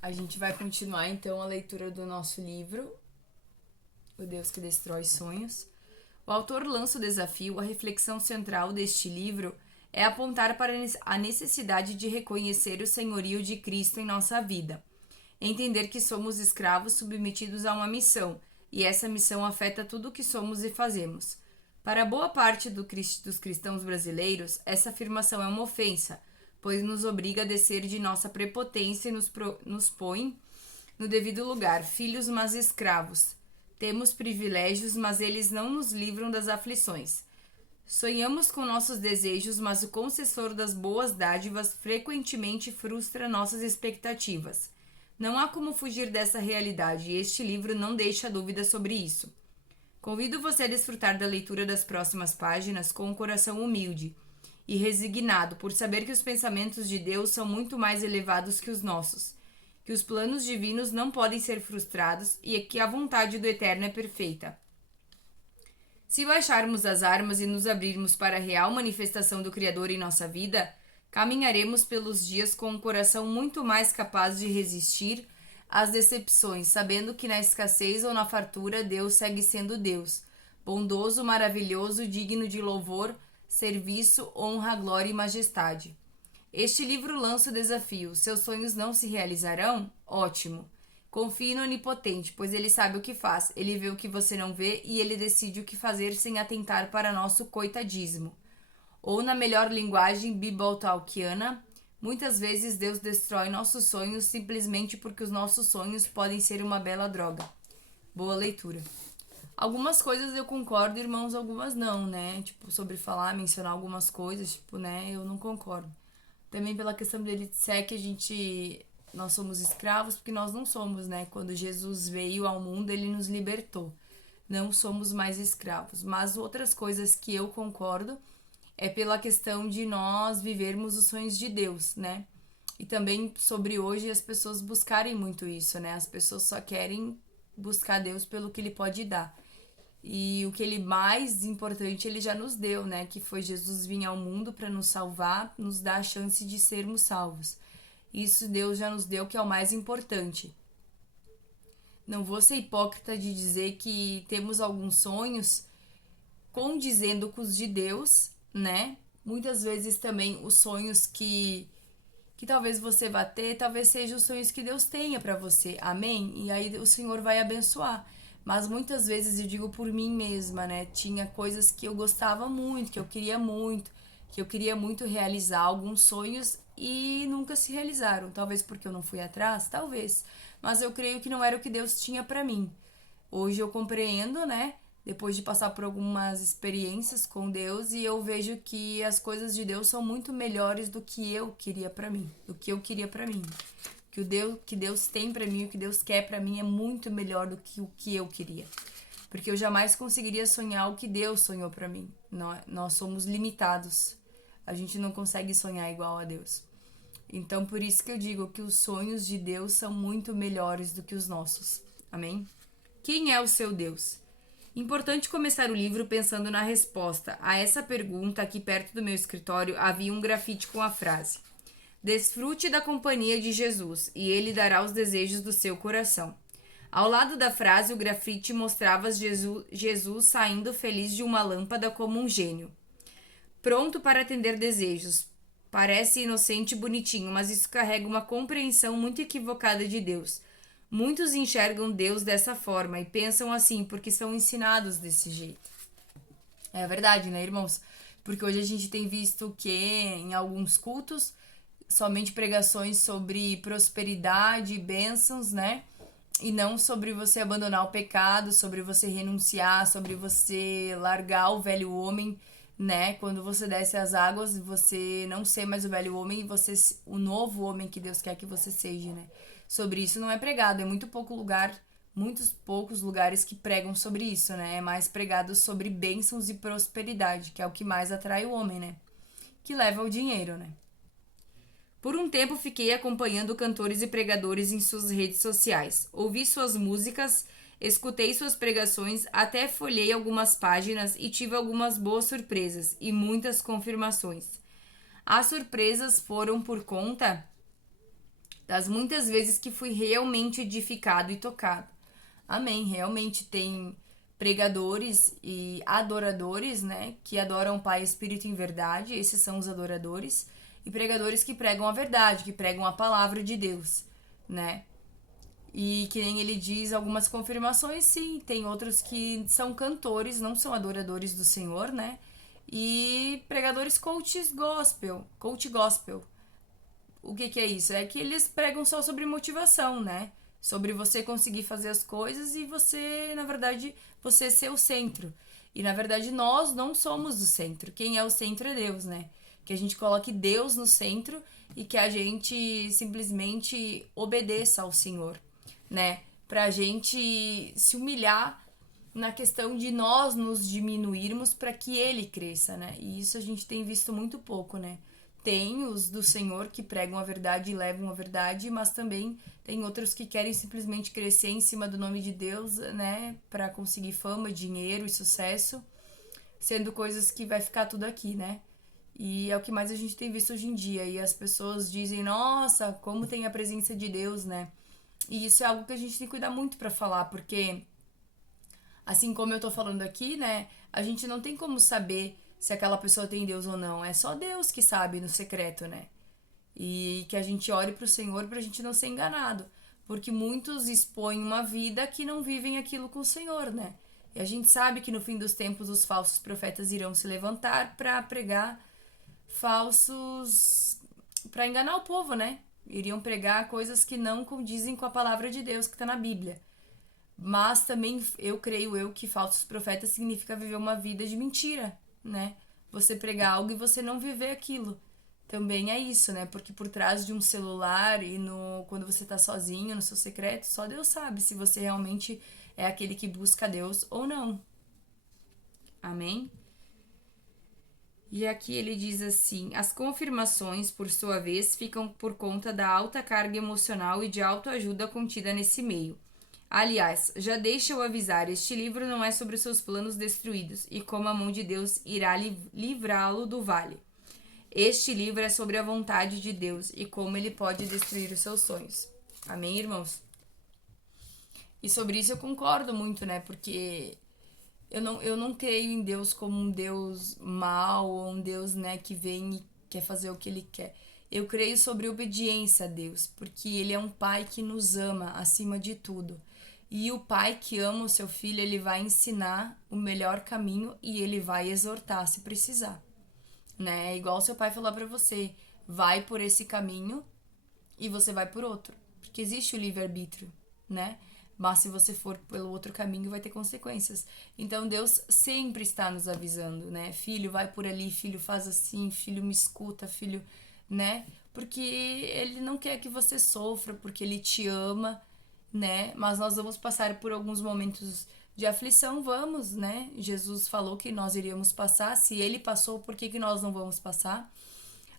A gente vai continuar então a leitura do nosso livro, O Deus que Destrói Sonhos. O autor lança o desafio, a reflexão central deste livro é apontar para a necessidade de reconhecer o senhorio de Cristo em nossa vida. Entender que somos escravos submetidos a uma missão, e essa missão afeta tudo o que somos e fazemos. Para boa parte dos cristãos brasileiros, essa afirmação é uma ofensa, pois nos obriga a descer de nossa prepotência e nos põe no devido lugar, filhos mas escravos. Temos privilégios, mas eles não nos livram das aflições. Sonhamos com nossos desejos, mas o concessor das boas dádivas frequentemente frustra nossas expectativas. Não há como fugir dessa realidade e este livro não deixa dúvida sobre isso. Convido você a desfrutar da leitura das próximas páginas com um coração humilde e resignado por saber que os pensamentos de Deus são muito mais elevados que os nossos, que os planos divinos não podem ser frustrados e que a vontade do Eterno é perfeita. Se baixarmos as armas e nos abrirmos para a real manifestação do Criador em nossa vida, caminharemos pelos dias com um coração muito mais capaz de resistir às decepções, sabendo que na escassez ou na fartura Deus segue sendo Deus, bondoso, maravilhoso, digno de louvor, serviço, honra, glória e majestade. Este livro lança o desafio: seus sonhos não se realizarão? Ótimo. Confie no Onipotente, pois ele sabe o que faz, ele vê o que você não vê e ele decide o que fazer sem atentar para nosso coitadismo. Ou, na melhor linguagem bibliotolkiana, muitas vezes Deus destrói nossos sonhos simplesmente porque os nossos sonhos podem ser uma bela droga. Boa leitura. Algumas coisas eu concordo, irmãos, algumas não, né? Tipo, sobre falar, mencionar algumas coisas, tipo, né? Eu não concordo. Também pela questão dele disser que nós somos escravos, porque nós não somos, né? Quando Jesus veio ao mundo, ele nos libertou. Não somos mais escravos. Mas outras coisas que eu concordo é pela questão de nós vivermos os sonhos de Deus, né? E também sobre hoje as pessoas buscarem muito isso, né? As pessoas só querem buscar Deus pelo que ele pode dar. E o que ele mais importante ele já nos deu, né? Que foi Jesus vir ao mundo para nos salvar, nos dar a chance de sermos salvos. Isso Deus já nos deu, que é o mais importante. Não vou ser hipócrita de dizer que temos alguns sonhos condizendo com os de Deus, né? Muitas vezes também os sonhos que talvez você vá ter, talvez sejam os sonhos que Deus tenha para você. Amém? E aí o Senhor vai abençoar. Mas muitas vezes eu digo por mim mesma, né? Tinha coisas que eu gostava muito, que eu queria muito realizar alguns sonhos e nunca se realizaram. Talvez porque eu não fui atrás, talvez. Mas eu creio que não era o que Deus tinha para mim. Hoje eu compreendo, né? Depois de passar por algumas experiências com Deus e eu vejo que as coisas de Deus são muito melhores do que eu queria para mim, do que eu queria para mim. Que Deus tem para mim, o que Deus quer para mim é muito melhor do que o que eu queria. Porque eu jamais conseguiria sonhar o que Deus sonhou para mim. Nós somos limitados. A gente não consegue sonhar igual a Deus. Então, por isso que eu digo que os sonhos de Deus são muito melhores do que os nossos. Amém? Quem é o seu Deus? Importante começar o livro pensando na resposta. A essa pergunta, aqui perto do meu escritório, havia um grafite com a frase: desfrute da companhia de Jesus, e ele dará os desejos do seu coração. Ao lado da frase, o grafite mostrava Jesus saindo feliz de uma lâmpada como um gênio, pronto para atender desejos. Parece inocente e bonitinho, mas isso carrega uma compreensão muito equivocada de Deus. Muitos enxergam Deus dessa forma e pensam assim porque são ensinados desse jeito. É verdade, né, irmãos? Porque hoje a gente tem visto que em alguns cultos somente pregações sobre prosperidade e bênçãos, né? E não sobre você abandonar o pecado, sobre você renunciar, sobre você largar o velho homem, né? Quando você desce as águas, você não ser mais o velho homem e você o novo homem que Deus quer que você seja, né? Sobre isso não é pregado, é muitos poucos lugares que pregam sobre isso, né? É mais pregado sobre bênçãos e prosperidade, que é o que mais atrai o homem, né? Que leva o dinheiro, né? Por um tempo fiquei acompanhando cantores e pregadores em suas redes sociais. Ouvi suas músicas, escutei suas pregações, até folhei algumas páginas e tive algumas boas surpresas e muitas confirmações. As surpresas foram por conta das muitas vezes que fui realmente edificado e tocado. Amém. Realmente tem pregadores e adoradores, né, que adoram o Pai, Espírito em verdade, esses são os adoradores, e pregadores que pregam a verdade, que pregam a palavra de Deus, né? E que nem ele diz algumas confirmações, sim, tem outros que são cantores, não são adoradores do Senhor, né? E pregadores coach gospel. O que é isso? É que eles pregam só sobre motivação, né? Sobre você conseguir fazer as coisas e você, na verdade, você ser o centro. E na verdade nós não somos o centro. Quem é o centro é Deus, né? Que a gente coloque Deus no centro e que a gente simplesmente obedeça ao Senhor, né? Pra gente se humilhar na questão de nós nos diminuirmos para que ele cresça, né? E isso a gente tem visto muito pouco, né? Tem os do Senhor que pregam a verdade e levam a verdade, mas também tem outros que querem simplesmente crescer em cima do nome de Deus, né, para conseguir fama, dinheiro e sucesso, sendo coisas que vai ficar tudo aqui, né? E é o que mais a gente tem visto hoje em dia. E as pessoas dizem: "Nossa, como tem a presença de Deus", né? E isso é algo que a gente tem que cuidar muito para falar, porque assim como eu tô falando aqui, né, a gente não tem como saber se aquela pessoa tem Deus ou não. É só Deus que sabe no secreto, né? E que a gente ore pro Senhor pra gente não ser enganado. Porque muitos expõem uma vida que não vivem aquilo com o Senhor, né? E a gente sabe que no fim dos tempos os falsos profetas irão se levantar para pregar falsos, para enganar o povo, né? Iriam pregar coisas que não condizem com a palavra de Deus que está na Bíblia. Mas também creio eu que falsos profetas significa viver uma vida de mentira, né? Você pregar algo e você não viver aquilo. Também é isso, né? Porque por trás de um celular e no quando você tá sozinho, no seu secreto, só Deus sabe se você realmente é aquele que busca Deus ou não. Amém? E aqui ele diz assim: as confirmações, por sua vez, ficam por conta da alta carga emocional e de autoajuda contida nesse meio. Aliás, já deixa eu avisar, este livro não é sobre os seus planos destruídos e como a mão de Deus irá livrá-lo do vale. Este livro é sobre a vontade de Deus e como ele pode destruir os seus sonhos. Amém, irmãos? E sobre isso eu concordo muito, né? Porque eu não creio em Deus como um Deus mau ou um Deus, né, que vem e quer fazer o que ele quer. Eu creio sobre obediência a Deus, porque ele é um pai que nos ama acima de tudo. E o pai que ama o seu filho, ele vai ensinar o melhor caminho e ele vai exortar se precisar, né? É igual seu pai falou pra você, vai por esse caminho e você vai por outro, porque existe o livre-arbítrio, né? Mas se você for pelo outro caminho, vai ter consequências. Então Deus sempre está nos avisando, né? Filho, vai por ali, filho, faz assim, filho, me escuta, filho, né? Porque ele não quer que você sofra, porque ele te ama, né? Mas nós vamos passar por alguns momentos de aflição, vamos, né? Jesus falou que nós iríamos passar. Se ele passou, por que nós não vamos passar?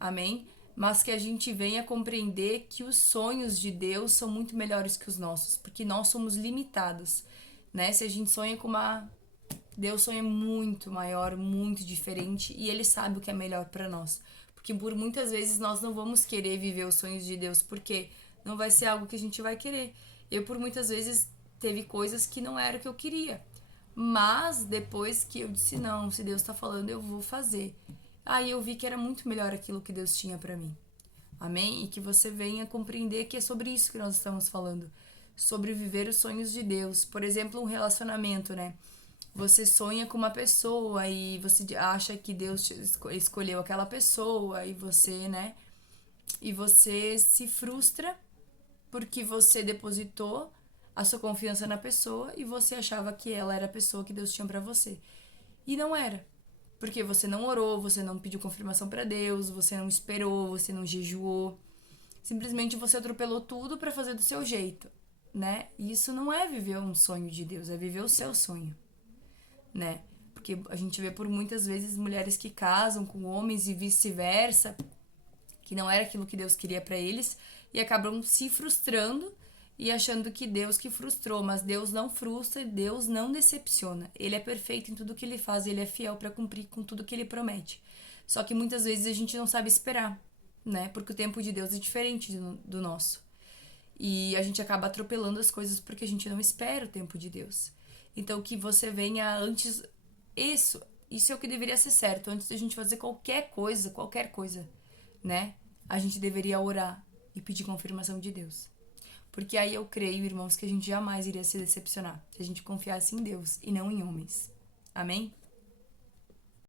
Amém? Mas que a gente venha compreender que os sonhos de Deus são muito melhores que os nossos, porque nós somos limitados, né? Se a gente sonha com uma Deus sonha muito maior, muito diferente e ele sabe o que é melhor para nós. Porque por muitas vezes nós não vamos querer viver os sonhos de Deus, porque não vai ser algo que a gente vai querer. Eu por muitas vezes teve coisas que não era o que eu queria. Mas depois que eu disse não, se Deus tá falando, eu vou fazer. Aí eu vi que era muito melhor aquilo que Deus tinha para mim. Amém? E que você venha compreender que é sobre isso que nós estamos falando, sobre viver os sonhos de Deus. Por exemplo, um relacionamento, né? Você sonha com uma pessoa e você acha que Deus escolheu aquela pessoa e você, né? E você se frustra porque você depositou a sua confiança na pessoa e você achava que ela era a pessoa que Deus tinha para você. E não era. Porque você não orou, você não pediu confirmação para Deus, você não esperou, você não jejuou. Simplesmente você atropelou tudo para fazer do seu jeito, né? E isso não é viver um sonho de Deus, é viver o seu sonho, né? Porque a gente vê por muitas vezes mulheres que casam com homens e vice-versa, que não era aquilo que Deus queria para eles e acabam se frustrando e achando que Deus que frustrou, mas Deus não frustra, Deus não decepciona. Ele é perfeito em tudo que ele faz, ele é fiel para cumprir com tudo que ele promete. Só que muitas vezes a gente não sabe esperar, né? Porque o tempo de Deus é diferente do nosso. E a gente acaba atropelando as coisas porque a gente não espera o tempo de Deus. Então, que você venha antes. Isso é o que deveria ser certo. Antes da gente fazer qualquer coisa, né? A gente deveria orar e pedir confirmação de Deus. Porque aí eu creio, irmãos, que a gente jamais iria se decepcionar se a gente confiasse em Deus e não em homens. Amém?